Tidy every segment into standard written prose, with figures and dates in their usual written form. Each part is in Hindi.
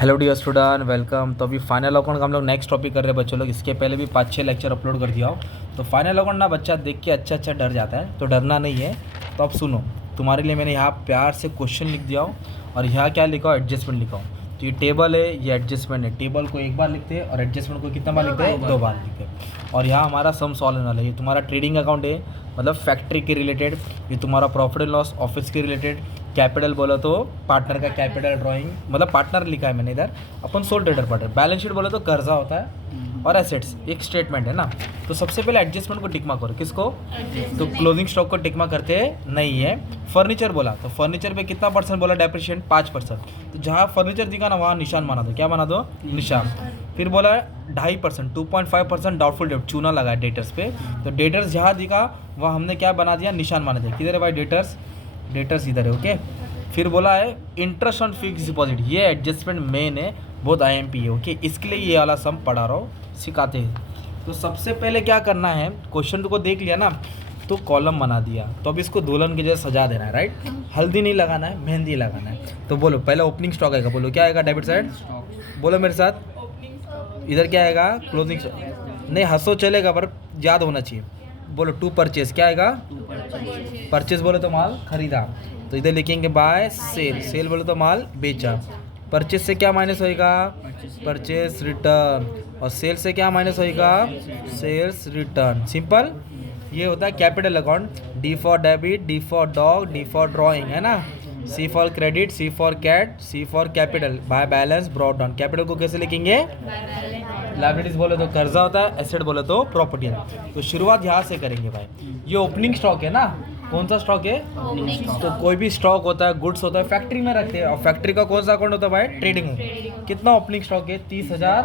Hello dear student, welcome. तो अभी फाइनल अकाउंट का हम लोग नेक्स्ट टॉपिक कर रहे हैं बच्चों लोग। इसके पहले भी 5-6 लेक्चर अपलोड कर दिया हो। तो फाइनल अकाउंट ना बच्चा देख के अच्छा डर जाता है, तो डरना नहीं है। तो अब सुनो, तुम्हारे लिए मैंने यहाँ प्यार से क्वेश्चन लिख दिया हो और यहाँ क्या लिखा हो, एडजस्टमेंट लिखा हो। तो ये टेबल है, ये एडजस्टमेंट है। टेबल को एक बार लिखते हैं और एडजस्टमेंट को कितना बार लिखते हैं, 2 बार लिखते हैं। और यहाँ हमारा सम सॉल्व होने वाला है। ये तुम्हारा ट्रेडिंग अकाउंट है, मतलब फैक्ट्री के रिलेटेड। ये तुम्हारा प्रॉफिट एंड लॉस ऑफिस के रिलेटेड। कैपिटल बोला तो पार्टनर का कैपिटल ड्राइंग, मतलब पार्टनर लिखा है मैंने इधर। अपन सोल ट्रेडर पढ़ रहे। बैलेंस शीट बोला तो कर्जा होता है और एसेट्स एक स्टेटमेंट है ना। तो सबसे पहले एडजस्टमेंट को टिकमा करो। किसको? तो क्लोजिंग स्टॉक को टिकमा करते नहीं है। फर्नीचर बोला तो फर्नीचर पे कितना परसेंट बोला, डेप्रिशिएशन 5%। तो जहाँ फर्नीचर दिखा ना वहाँ निशान बना दो। क्या बना दो? निशान। फिर बोला 2.5%, 2.5% डाउटफुल डेट, चूना लगा है डेटर्स पे। तो डेटर्स जहाँ दिखा वहाँ हमने क्या बना दिया, निशान बना दिया। किधर है भाई डेटर्स? डेटर्स इधर है, ओके। फिर बोला है इंटरेस्ट ऑन फिक्स डिपॉजिट, ये एडजस्टमेंट मेन है, बहुत IMP है, ओके। इसके लिए ये वाला सम पढ़ा रहा हूँ, सिखाते हैं। तो सबसे पहले क्या करना है, क्वेश्चन को देख लिया ना, तो कॉलम बना दिया। तो अब इसको दुल्हन के जैसे सजा देना है, राइट। हल्दी नहीं लगाना है, मेहंदी लगाना है। तो बोलो पहले ओपनिंग स्टॉक आएगा, बोलो क्या आएगा, डेबिट साइड। बोलो मेरे साथ, इधर क्या आएगा, क्लोजिंग स्टॉक। नहीं हंसो चलेगा पर याद होना चाहिए। बोलो टू परचेज, क्या आएगा, परचेज बोले तो माल खरीदा। तो इधर लिखेंगे बाय सेल, सेल बोले तो माल बेचा। परचेज से क्या माइनस होएगा, परचेज रिटर्न। और सेल से क्या माइनस होएगा, सेल्स रिटर्न। सिंपल। ये होता है capital account. D for debit, D for dog, D for drawing, है ना। C for credit, C for cat, C for capital, by balance brought down. Capital को कैसे लिखेंगे, लायबिलिटीज बोले तो कर्जा होता है, एसेट बोले तो प्रॉपर्टी है। तो शुरुआत यहाँ से करेंगे भाई। ये ओपनिंग स्टॉक है ना, कौन सा स्टॉक है? तो कोई भी स्टॉक होता है, गुड्स होता है, फैक्ट्री में रखते हैं। और फैक्ट्री का कौन सा अकाउंट होता है भाई, ट्रेडिंग। कितना ओपनिंग स्टॉक है, 30,000।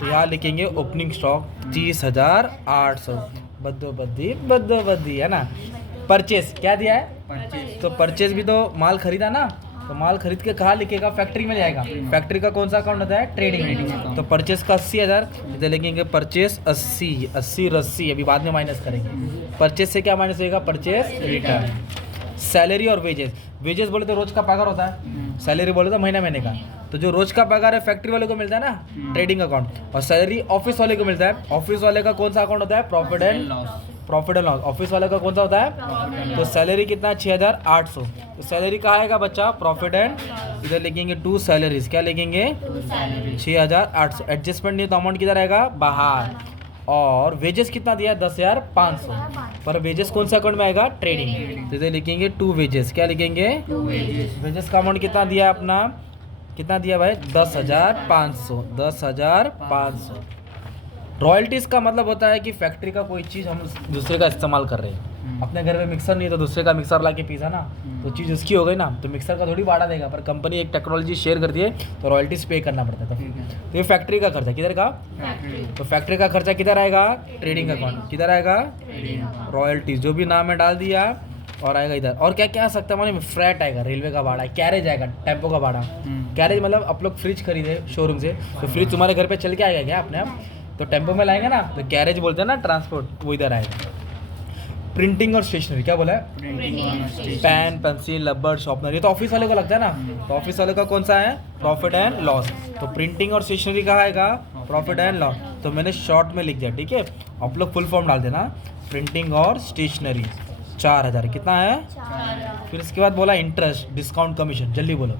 तो यहाँ लिखेंगे ओपनिंग स्टॉक 30,800। बद्दोबद्दी है ना। परचेस क्या दिया है, तो परचेस भी तो माल खरीदा ना। तो माल खरीद के कहाँ लिखेगा, फैक्ट्री में जाएगा। फैक्ट्री का कौन सा अकाउंट होता है, ट्रेडिंग। तो परचेस का 80,000, इधर लिखेंगे परचेस 80 रस्सी, अभी बाद में माइनस करेंगे। परचेस से क्या माइनस होएगा, परचेस रिटर्न। सैलरी और वेजेस, वेजेस बोले तो रोज का पगार होता है, सैलरी बोले तो महीने का। तो जो रोज का पगार है फैक्ट्री वाले को मिलता है ना, ट्रेडिंग अकाउंट। और सैलरी ऑफिस वाले को मिलता है। ऑफिस वाले का कौन सा अकाउंट होता है, प्रॉफिट एंड लॉस। ऑफिस वाले का कौन सा होता है, तो सैलरी कितना, 6,800। तो सैलरी कहाँ आएगा बच्चा, प्रॉफिट एंड, इधर लिखेंगे टू सैलरीज, क्या लिखेंगे, 6,800। एडजस्टमेंट नहीं तो अमाउंट किधर आएगा, बाहर। और वेजेस कितना दिया है, 10,500। पर वेजेस कौन सा अकाउंट में आएगा, ट्रेडिंग। तो इधर लिखेंगे टू वेजेस, क्या लिखेंगे, वेजेस का अमाउंट कितना दिया है अपना, कितना दिया भाई, 10,500, 10,500। रॉयल्टीज़ का मतलब होता है कि फैक्ट्री का कोई चीज़ हम दूसरे का इस्तेमाल कर रहे हैं। अपने घर में मिक्सर नहीं है तो दूसरे का मिक्सर ला के पीसा ना, तो चीज़ उसकी हो गई ना। तो मिक्सर का थोड़ी भाड़ा देगा, पर कंपनी एक टेक्नोलॉजी शेयर करती है तो रॉयल्टीज़ पे करना पड़ता है। तो ये फैक्ट्री का खर्चा किधर का, तो फैक्ट्री का खर्चा किधर आएगा, ट्रेडिंग अकाउंट। किधर आएगा, रॉयल्टीज़, जो भी नाम है डाल दिया और आएगा इधर। और क्या क्या आ सकता है, माने फ्रैट आएगा, रेलवे का भाड़ा, कैरेज आएगा, टेम्पो का भाड़ा। कैरेज मतलब आप लोग फ्रिज खरीदे शोरूम से, तो फ्रिज तुम्हारे घर पे चल के आएगा क्या अपने आप, तो टेम्पो में लाएंगे ना, तो कैरेज बोलते हैं ना, ट्रांसपोर्ट, वो इधर आएगा। प्रिंटिंग और स्टेशनरी, क्या बोला है, पेन पेंसिल रबर शॉर्पनर, ये तो ऑफिस वाले को लगता है ना। तो ऑफिस वाले का कौन सा है, प्रॉफिट एंड लॉस। तो प्रिंटिंग और स्टेशनरी कहाँ आएगा, प्रॉफिट एंड लॉस। तो मैंने शॉर्ट में लिख दिया, ठीक है। आप लोग फुल फॉर्म डाल देना, प्रिंटिंग और स्टेशनरी 4,000, कितना है। फिर इसके बाद बोला इंटरेस्ट डिस्काउंट कमीशन, जल्दी बोलो।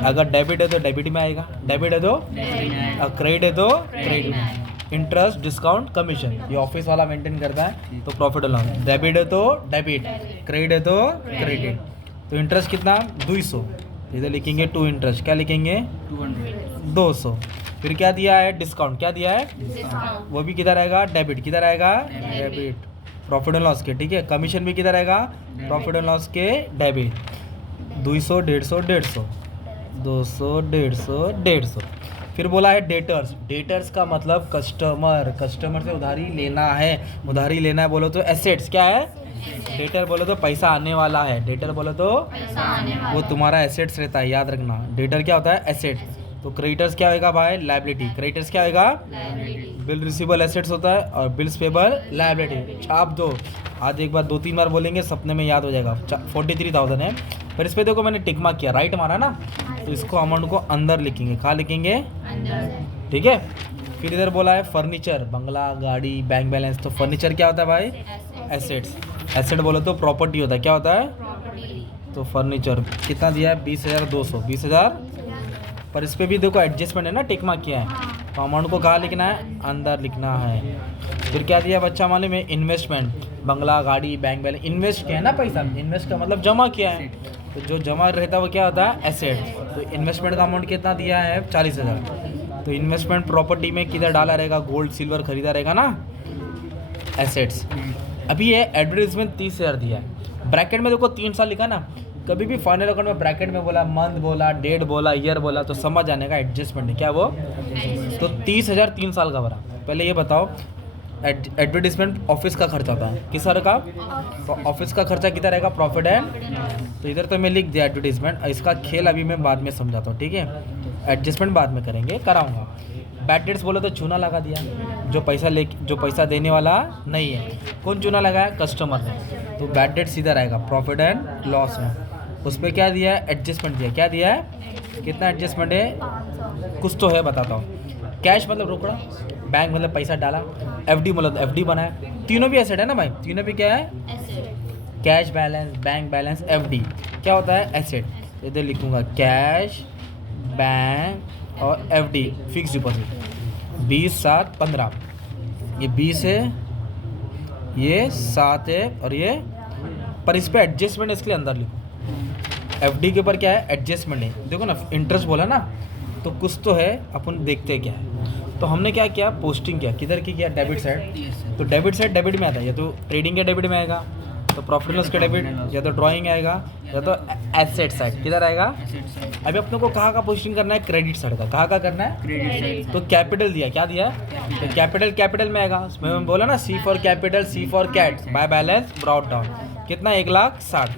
अगर डेबिट है तो डेबिट में आएगा, डेबिट है तो क्रेडिट है तो क्रेडिट। इंटरेस्ट डिस्काउंट कमीशन ये ऑफिस वाला मेंटेन करता है, तो प्रॉफिट लॉस। डेबिट है तो डेबिट, क्रेडिट है तो क्रेडिट। तो इंटरेस्ट कितना, 200, इधर लिखेंगे टू इंटरेस्ट, क्या लिखेंगे, 200। फिर क्या दिया है, डिस्काउंट, क्या दिया है, वो भी किधर आएगा, डेबिट, किधर आएगा, डेबिट, प्रॉफिट एंड लॉस के, ठीक है। कमीशन भी किधर आएगा, प्रॉफिट एंड लॉस के, डेबिट। 200, 150, 150, 200, 150, 150। फिर बोला है डेटर्स, डेटर्स का मतलब कस्टमर, कस्टमर से उधारी लेना है, उधारी लेना है बोलो तो एसेट्स, क्या है, डेटर बोलो तो पैसा आने वाला है, डेटर बोलो तो वो तुम्हारा एसेट्स रहता है, याद रखना। डेटर क्या होता है, एसेट। तो क्रेडिटर्स क्या होगा भाई, लायबिलिटी। क्रेडिटर्स क्या होगा, बिल रिसीवेबल एसेट्स होता है और बिल्स पेबल लायबिलिटी। छाप दो, आज एक बार 2-3 बार बोलेंगे सपने में याद हो जाएगा। 43,000 है, पर इस पर देखो मैंने टिक मार्क किया, राइट मारा ना, तो इसको अमाउंट को अंदर लिखेंगे, कहाँ लिखेंगे, ठीक है। फिर इधर बोला है फर्नीचर, बंगला, गाड़ी, बैंक बैलेंस। तो फर्नीचर क्या होता है भाई, एसेट्स। एसेट बोलो तो प्रॉपर्टी होता है, क्या होता है, तो फर्नीचर। कितना दिया है, 20,200, 20,000। पर इस पर भी देखो एडजस्टमेंट है ना, टिक मार्क किया है, तो अमाउंट को कहाँ लिखना है, अंदर लिखना है। फिर क्या दिया बच्चा मालूम है, इन्वेस्टमेंट, बंगला, गाड़ी, बैंक बैलेंस। इन्वेस्ट किया है ना पैसा, इन्वेस्ट का मतलब जमा किया है, तो जो जमा रहता है वो क्या होता है, एसेट। तो इन्वेस्टमेंट का अमाउंट कितना दिया है, 40,000। तो इन्वेस्टमेंट प्रॉपर्टी में किधर डाला रहेगा, गोल्ड सिल्वर खरीदा रहेगा ना, एसेट्स। अभी ये एडवर्टीजमेंट 30,000 दिया है, ब्रैकेट में देखो 3 साल लिखा ना। कभी भी फाइनल अकाउंट में ब्रैकेट में बोला, मंथ बोला, डेट बोला, ईयर बोला, तो समझ आने का एडजस्टमेंट है, क्या वो। तो 30,000 3 साल का भरा। पहले ये बताओ, एडवर्टीजमेंट ऑफिस का खर्चा होता है, किस तरह का, तो ऑफिस का खर्चा कितना रहेगा, प्रॉफिट एंड। तो इधर तो मैं लिख दिया एडवर्टीजमेंट, इसका खेल अभी मैं बाद में समझाता हूँ, ठीक है। एडजस्टमेंट बाद में करेंगे, कराऊंगा। बैड डेट्स बोलो तो चूना लगा दिया, जो पैसा देने वाला नहीं है। कौन चूना लगाया, कस्टमर ने। तो बैड डेट सीधा रहेगा प्रॉफिट एंड लॉस में। उस पर क्या दिया है, एडजस्टमेंट दिया, क्या दिया है, कितना एडजस्टमेंट है, कुछ तो है, बताता हूँ। कैश मतलब रोकड़ा, बैंक मतलब पैसा डाला, एफडी मतलब एफडी बनाया। तीनों भी एसेट है ना भाई, तीनों भी क्या है, cash balance, bank balance, FD क्या होता है, एसेट। इधर लिखूंगा कैश, बैंक और एफडी, फिक्स डिपॉजिट। 20, 7, 15, ये 20 है, ये 7 है, और ये पर इस पर एडजस्टमेंट इसके लिए अंदर लिखो। एफडी के ऊपर क्या है, एडजस्टमेंट है। देखो ना, इंटरेस्ट बोला ना, तो कुछ तो है, अपन देखते क्या है। तो हमने क्या किया, पोस्टिंग किया, किधर की किया, डेबिट साइड। तो डेबिट साइड डेबिट में आता है, या तो ट्रेडिंग के डेबिट में आएगा, तो प्रॉफिट एंड लॉस के डेबिट, या तो ड्राइंग आएगा, या तो एसेट साइड किधर आएगा। अभी अपने को कहाँ का पोस्टिंग करना है, क्रेडिट साइड का। कहाँ का करना है, क्रेडिट साइड। तो कैपिटल दिया, क्या दिया, तो कैपिटल में आएगा। मैं बोला ना, C for capital, C for cat, by balance brought down, कितना, 1,60,000।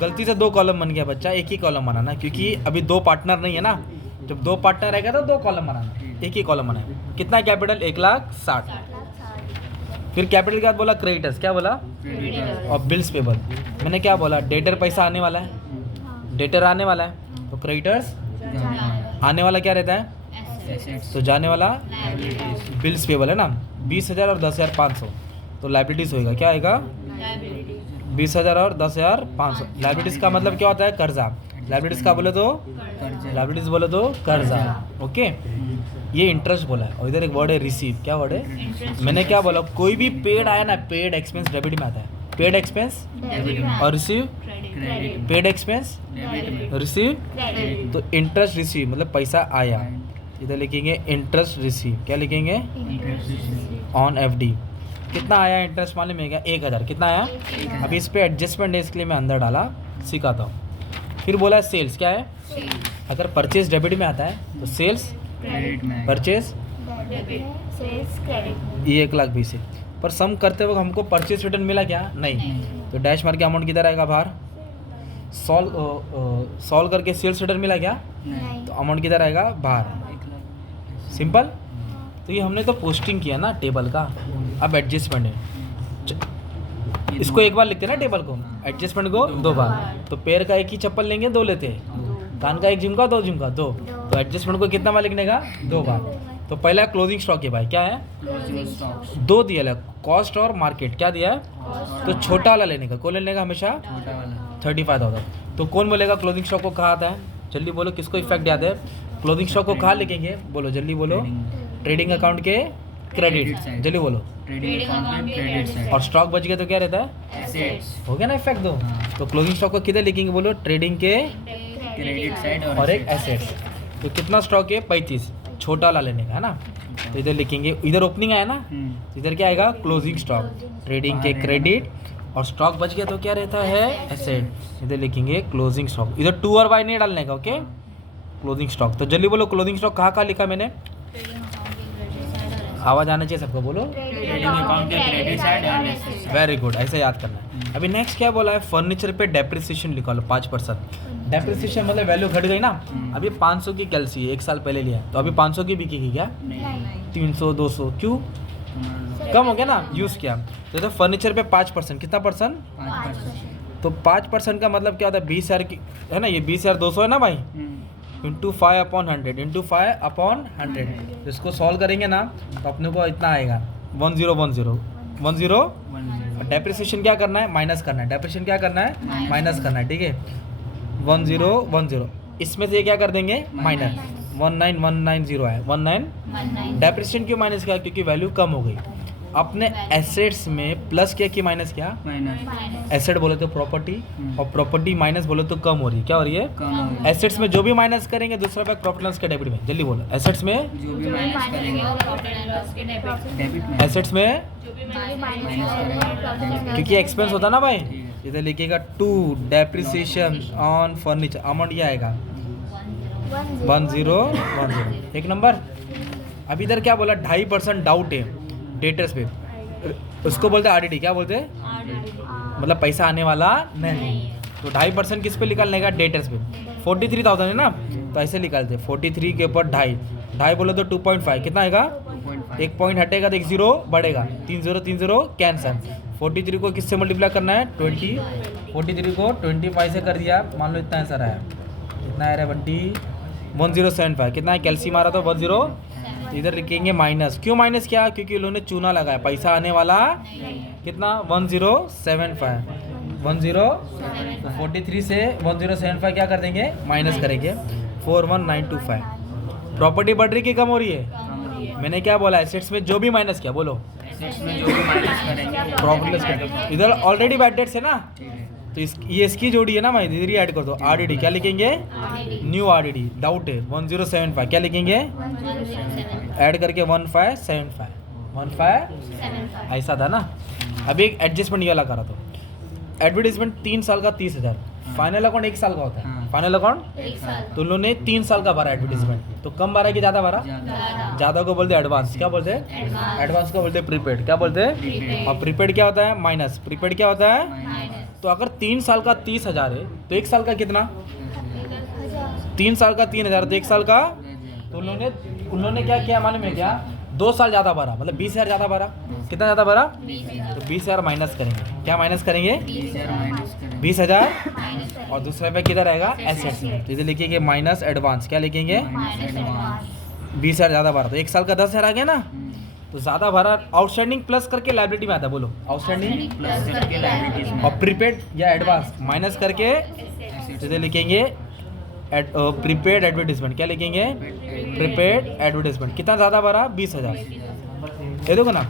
गलती से 2 कॉलम बन गया बच्चा, एक ही कॉलम बनाना, क्योंकि अभी 2 पार्टनर नहीं है ना। जब 2 पार्टनर रहेगा तो 2 कॉलम बनाना, एक ही कॉलम बनाए। कितना कैपिटल, 1,60,000। फिर कैपिटल के बाद बोला क्रेडिटर्स, क्या बोला, और बिल्स पेबल। मैंने क्या बोला, डेटर पैसा आने वाला है, डेटर आने वाला है, तो क्रेडिटर्स आने वाला क्या रहता है, तो जाने वाला बिल्स पेबल है ना। 20,000 और 10,500, तो लाइबिलिटीज होएगा, क्या आएगा, 20,000 और 10,500। लाइबिलिटीज का मतलब क्या होता है, कर्जा। लाइबिलिटीज का बोले तो, लाइबिलिटीज बोले तो कर्जा, ओके। ये इंटरेस्ट बोला है, और इधर एक वर्ड है रिसीव, क्या वर्ड है, मैंने क्या बोला, कोई भी पेड आया ना, पेड एक्सपेंस डेबिट में आता है, पेड एक्सपेंस और रिसीव, पेड एक्सपेंस रिसीव, तो इंटरेस्ट रिसीव मतलब पैसा आया, इधर लिखेंगे इंटरेस्ट रिसीव, क्या लिखेंगे, ऑन एफडी। कितना आया इंटरेस्ट मालूम है क्या, 1,000। कितना आया, अभी इस पे एडजस्टमेंट है, इसके लिए मैं अंदर डाला, सिखाता हूँ। फिर बोला है सेल्स, क्या है, अगर परचेज डेबिट में आता है तो सेल्स परचेज, ये 1,20,000 है। पर सम करते वक्त हमको परचेज रिटर्न मिला क्या, नहीं। तो डैश मार के अमाउंट किधर आएगा, बाहर। सॉल्व करके सेल्स रिटर्न मिला क्या, तो अमाउंट किधर आएगा, बाहर। सिंपल। तो ये हमने तो पोस्टिंग किया ना टेबल का, अब एडजस्टमेंट है। इसको एक बार लिखते हैं ना टेबल को, एडजस्टमेंट को 2 बार। तो पैर का एक ही चप्पल लेंगे, 2 लेते हैं, कान का एक झुमका, 2 झुमका, 2। तो एडजस्टमेंट को कितना बार लिखने का, 2 बार। तो पहला क्लोजिंग स्टॉक है भाई, क्या है, 2 दिया, कॉस्ट और मार्केट, क्या दिया है, तो छोटा वाला लेने का। कौन लेने का हमेशा, 35,000। तो कौन बोलेगा क्लोजिंग स्टॉक को कहाँ आता है, जल्दी बोलो, किसको इफेक्ट याद है। क्लोजिंग स्टॉक को कहाँ लिखेंगे, बोलो जल्दी बोलो, ट्रेडिंग अकाउंट के क्रेडिट, जल्दी बोलो, ट्रेडिंग अकाउंट के क्रेडिट साइड। और स्टॉक बच गया तो क्या रहता है, एसेट्स, हो गया ना इफेक्ट 2। तो क्लोजिंग स्टॉक को किधर लिखेंगे, बोलो, ट्रेडिंग के क्रेडिट साइड और एक एसेट्स। तो कितना स्टॉक है, 35, छोटा वाला लेने का है ना। तो इधर लिखेंगे, इधर ओपनिंग आया ना, तो इधर क्या आएगा, क्लोजिंग स्टॉक, ट्रेडिंग के क्रेडिट, और स्टॉक बच गया तो क्या रहता है, एसेट। इधर लिखेंगे क्लोजिंग स्टॉक, इधर 2 और y नहीं डालने का, ओके। क्लोजिंग स्टॉक, तो जल्दी बोलो क्लोजिंग स्टॉक कहाँ कहाँ लिखा मैंने, आवाज़ आना चाहिए सबको, बोलो। ट्रेडिंग अकाउंट के क्रेडिट साइड और एसेट साइड। वेरी गुड, ऐसे याद करना है। अभी नेक्स्ट क्या बोला है, फर्नीचर पे डेप्रिसिएशन लिखा लो 5%। डेप्रिसिएशन मतलब वैल्यू घट गई ना। अभी 500 की कैलसी 1 साल पहले लिया तो अभी 500 की बिकेगी क्या? 300 200, क्यों? कम हो गया ना, यूज़ किया। तो फर्नीचर पे 5%, कितना परसेंट? 5%। तो 5% का मतलब क्या होता है? 20,000 की है ना, ये 20,200 है ना भाई, इंटू 5/100 इंटू 5/100। इसको सॉल्व करेंगे ना तो अपने को इतना आएगा 1010 डेप्रिसिएशन क्या करना है? माइनस करना है। डेप्रिसिएशन क्या करना है? माइनस करना है, ठीक है। 1010 इसमें से ये क्या कर देंगे? माइनस 19190 है, 19। डेप्रिसिएशन क्यों माइनस किया? क्योंकि वैल्यू कम हो गई। अपने एसेट्स में प्लस किया कि माइनस किया? माइनस। एसेट बोले तो प्रॉपर्टी, और प्रॉपर्टी माइनस बोले तो कम हो रही है। क्या हो रही है? कम हो गई। एसेट्स में जो भी माइनस करेंगे दूसरा भाग प्रॉफिट लॉस के डेबिट में। जल्दी बोलो, एसेट्स में, जो भी माइनस करेंगे वो प्रॉफिट एंड लॉस के डेबिट में। एसेट्स में, क्योंकि एक्सपेंस होता ना भाई। इधर लिखेगा 2 डेप्रिसिएशन ऑन फर्नीचर, अमाउंट ये आएगा 1010। एक नंबर। अभी इधर क्या बोला? 2.5% डाउट है डेटर्स पे, उसको बोलते हैं आरडीडी। क्या बोलते हैं? मतलब पैसा आने वाला नहीं। तो 2.5% किस पे निकालने का? डेटर्स पे। 43,000 है ना, तो ऐसे निकालते हैं 43 के ऊपर 2.5 बोले तो 2.5 कितना आएगा? 1 पॉइंट हटेगा तो 1 0 बढ़ेगा, 3 0 कैंसल। 43 को किससे मल्टीप्लाई करना है? 20। 43 को 25 से कर दिया, मान लो इतना आंसर आया। कितना आ रहा है बंटी? 1075। कितना है? कैल्सी मारा तो 10। इधर लिखेंगे माइनस। क्यों माइनस किया? क्योंकि उन्होंने चूना लगाया, पैसा आने वाला कितना? 1075। 43 से 1075 क्या कर देंगे? माइनस करेंगे 41925। प्रॉपर्टी बढ़ रही कि कम हो रही है? मैंने क्या बोला? एसेट्स में जो भी माइनस किया, बोलो। एसेट्स में जो भी माइनस करेंगे प्रॉफिट इधर ऑलरेडी बैड डेट्स है ना, तो ये इसकी जोड़ी है ना भाई, इधर ही ऐड कर दो। आरडीडी क्या लिखेंगे? New RDD. डाउट है 1075 क्या लिखेंगे? ऐड करके 1575 ऐसा था ना। अभी एक एडजस्टमेंट ये वाला करा तो एडवर्टीजमेंट 3 साल का 30,000, फाइनल अकाउंट 1 साल का होता है। फाइनल अकाउंट 1 साल। तो उन्होंने 3 साल का भरा एडवर्टीजमेंट, तो कम भरा कि ज़्यादा भरा? ज़्यादा को बोलते एडवांस। क्या बोलते हैं? एडवांस को बोलते प्रीपेड। क्या बोलते हैं? Prepaid। और प्रीपेड क्या होता है? माइनस। प्रीपेड क्या होता है? माइनस। तो अगर 3 साल का 30,000 है तो 1 साल का कितना? 3 साल का 3,000 तो 1 साल का। तो उन्होंने क्या किया मालूम है क्या? 2 साल ज़्यादा भरा, मतलब 20,000 ज़्यादा भरा। कितना ज़्यादा भरा? 20,000। तो 20,000 माइनस करेंगे। क्या माइनस करेंगे? 20,000 20,000। माइनस करेंगे। और दूसरा पे किधर आएगा? एसेट्स में। तो इधर लिखेंगे माइनस एडवांस। क्या लिखेंगे? Minus advance. 20,000 ज़्यादा भरा तो 1 साल का 10,000 आ गया ना। तो ज़्यादा भरा आउटस्टैंडिंग प्लस करके लाइबिलिटी में आता है। बोलो आउटस्टैंडिंग प्लस करके लायबिलिटीज में। और प्रीपेड या एडवांस माइनस करके। तो इधर लिखेंगे प्रीपेड एडवर्टीजमेंट। क्या लिखेंगे? Prepaid advertisement. कितना ज़्यादा भरा? 20,000। ये देखो ना,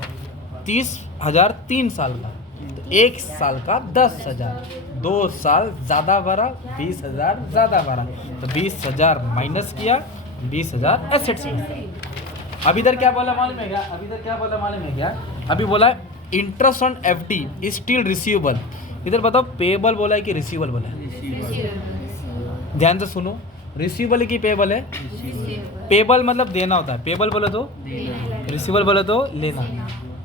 30,000 3 साल का, तो 1 साल का 10,000। 2 साल ज़्यादा भरा, 20,000 ज़्यादा भरा, तो 20,000 माइनस किया, 20,000 एसेट्स में। अब इधर क्या बोला मालूम है क्या? अभी बोला interest on FD is still receivable. इधर बताओ पेएबल बोला है कि रिसीवेबल बोला है? ध्यान से सुनो, रिसीवेबल है कि पेएबल है? पेएबल मतलब देना होता है, पेएबल बोले तो, रिसीवेबल बोले तो लेना।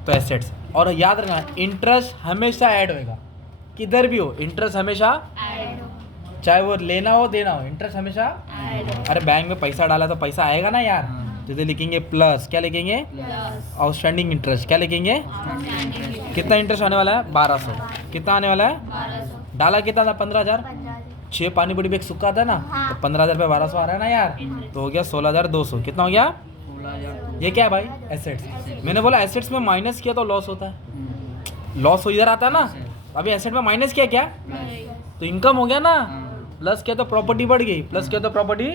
तो एसेट्स। और याद रखना इंटरेस्ट हमेशा ऐड होएगा, किधर भी हो इंटरेस्ट हमेशा, ऐड हो। चाहे वो लेना हो देना हो, इंटरेस्ट हमेशा। ऐड हो। अरे बैंक में पैसा डाला तो पैसा आएगा ना यार। तो इधर लिखेंगे प्लस। क्या लिखेंगे? प्लस। Outstanding interest. क्या लिखेंगे? आउटस्टैंडिंग। कितना इंटरेस्ट आने वाला है? 1200। कितना आने वाला है? 1200। डाला कितना था? 15,000। 6 पानी बड़ी बेग सुखा था ना, तो 15,000 पे 1200 आ रहा है ना यार, तो हो गया 16,200। कितना हो गया? 16,000। ये क्या है भाई? एसेट्स। मैंने बोला एसेट्स में माइनस किया तो लॉस होता है, लॉस इधर आता है ना। अभी एसेट में माइनस किया क्या? तो इनकम हो गया ना। प्लस किया तो प्रॉपर्टी बढ़ गई, प्लस किया तो प्रॉपर्टी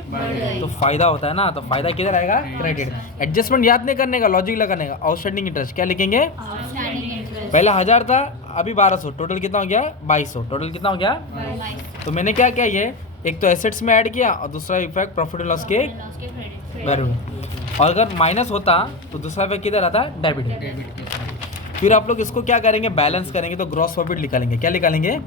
तो फायदा होता है ना। तो फायदा किधर आएगा? क्रेडिट। एडजस्टमेंट याद नहीं करने का, लॉजिक लगाने का। आउटस्टैंडिंग इंटरेस्ट क्या लिखेंगे? Outstanding interest. पहला 1000 था, अभी 1200, टोटल कितना हो गया? 2200। टोटल कितना हो गया? 2200। तो मैंने क्या किया, ये एक तो एसेट्स में ऐड किया और दूसरा इफेक्ट प्रॉफिट एंड लॉस के लॉस के क्रेडिट। वैल्यू में। और अगर माइनस होता तो दूसरा इफेक्ट किधर आता? डेबिट। डेबिट के साथ। फिर आप लोग इसको क्या करेंगे? बैलेंस करेंगे तो ग्रॉस प्रॉफिट निकालेंगे। क्या निकालेंगे?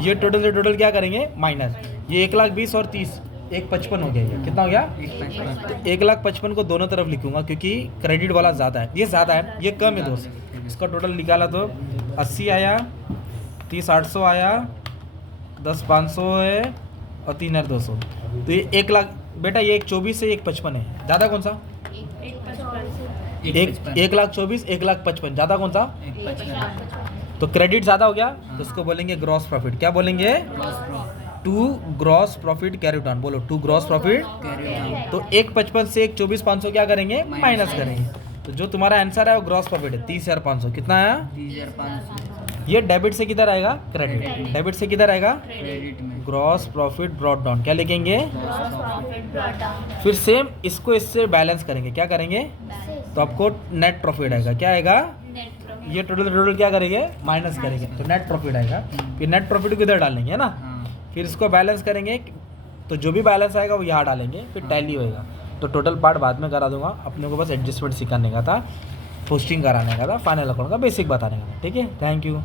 ये टोटल से टोटल क्या करेंगे? माइनस। ये 1,20,000 और 30, 1,55 हो गया। ये कितना हो गया? 1,55,000। 1,55,000 को दोनों तरफ लिखूंगा क्योंकि क्रेडिट वाला ज़्यादा है, ये ज़्यादा है, ये कम है दोस्त। इसका टोटल निकाला तो 80 आया, 30 800 आया, 10 500 है और 3 200। तो ये 1 लाख बेटा, ये 124 है, 155 है, ज़्यादा कौन सा? 1,24,000 1,55,000, ज़्यादा कौन सा? तो क्रेडिट ज़्यादा हो गया तो इसको बोलेंगे ग्रॉस प्रॉफिट। क्या बोलेंगे? To gross profit carry down. बोलो टू ग्रॉस प्रॉफिट। तो 155 से 124,500 क्या करेंगे? माइनस करेंगे। तो जो तुम्हारा आंसर है वो ग्रॉस प्रॉफिट है 30,500। कितना आया? 30,500 ये डेबिट से किधर आएगा? क्रेडिट। डेबिट से किधर आएगा? क्रेडिट में। Gross profit brought down. क्या लिखेंगे? Gross profit brought down. फिर सेम इसको इससे बैलेंस करेंगे। क्या करेंगे? तो आपको नेट प्रॉफिट आएगा। क्या आएगा? Net profit. ये टोटल क्या करेंगे? माइनस करेंगे तो नेट प्रॉफिट आएगा। फिर नेट प्रॉफिट को इधर डालेंगे, है ना? हाँ। फिर इसको बैलेंस करेंगे तो जो भी बैलेंस आएगा वो यहाँ डालेंगे, फिर टैली होएगा। तो टोटल पार्ट बाद में करा दूंगा, अपने को बस एडजस्टमेंट सिखाने का था, पोस्टिंग कराने का था, फाइनल अकाउंट का बेसिक बताने का था। ठीक है, थैंक यू।